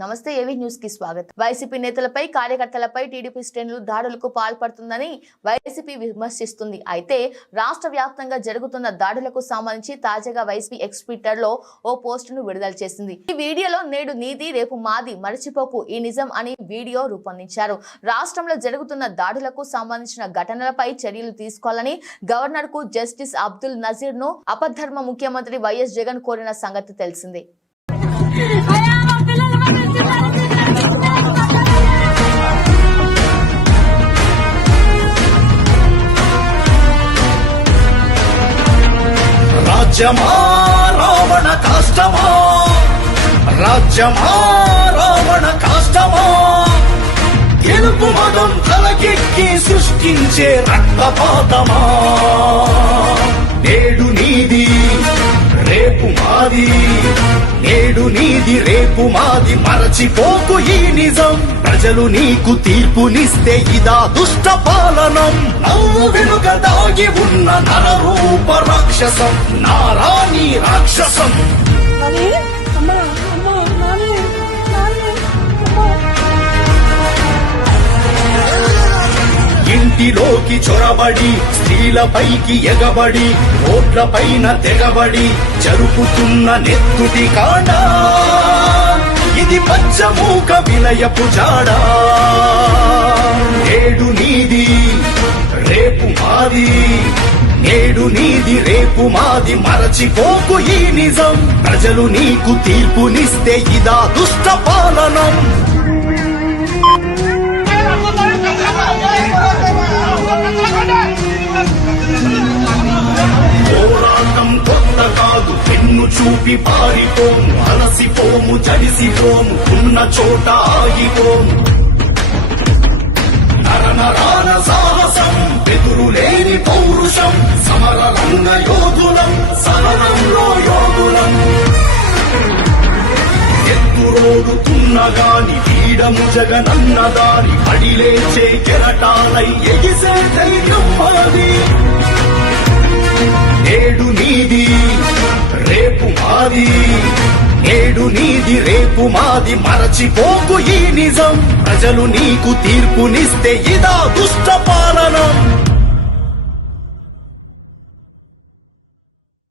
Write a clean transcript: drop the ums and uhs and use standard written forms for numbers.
నమస్తే AV news కి స్వాగతం. వైసీపీ నేతలపై కార్యకర్తలపై టీడీపీ శ్రేణులు దాడులకు పాల్పడుతుందని వైసీపీ విమర్శిస్తుంది. అయితే రాష్ట్ర వ్యాప్తంగా జరుగుతున్న దాడులకు సంబంధించి తాజాగా వైసీపీ ఎక్స్ ట్విట్టర్ లో ఓ పోస్టును విడుదల చేసింది. ఈ వీడియోలో నేడు నీది రేపు మాది మరచిపోకు ఈ నిజం అని వీడియో రూపొందించారు. రాష్ట్రంలో జరుగుతున్న దాడులకు సంబంధించిన ఘటనలపై చర్యలు తీసుకోవాలని గవర్నర్ కు జస్టిస్ అబ్దుల్ నజీర్ ను అపధర్మ ముఖ్యమంత్రి వైఎస్ జగన్ కోరిన సంగతి తెలిసిందే. రాజ్యమా రావణ కాష్టమా, రాజ్యమా రావణ కాష్టమా, గెలుపు మదం తలకెక్కి సృష్టించే రక్తపాతమా. నేడు నీది రేపు మాది, నేడు నీది రేపు మాది మరచిపోకు ఈ నిజం. ప్రజలు నీకు తీర్పునిస్తే ఇదా దుష్ట పాలనం. నవ్వు వెనుక దాగి ఉన్న నరరూప రాక్షసం, నారాణి రాక్షసం. ఇంటిలోకి చొరబడి స్త్రీలపైకి ఎగబడి రోడ్లపైన తెగబడి జరుపుతున్న నెత్తుటి కాడ, ఇది పంచమూక విలయపు జాడ. నేడు నీది రేపు మాది, నేడు నీది రేపు మాది మరచిపోకు ఈ నిజం. ప్రజలు నీకు తీర్పునిస్తే ఇదా దుష్ట పాలనం. పోరాటం కొత్త కాదు, పెన్ను చూపి పారిపోము, అలసిపోము జడిసిపోము, ఉన్న చోట ఆగిపోము. నరనరాన సాహసం, బెదురులేని పౌరుషం, సమర రంగ యోధులం, సహనంలో యోధులం. ఎత్తురోడుతున్నగాని వీడము జగనన్నదాని, పడిలేచే కెరటాలై ఎగిసే ధైర్యం మాది. నేడు నీది రేపు మాది, నేడు నీది రేపు మాది మరచిపోకు ఈ నిజం. ప్రజలు నీకు తీర్పునిస్తే ఇదా దుష్ట పాలనం.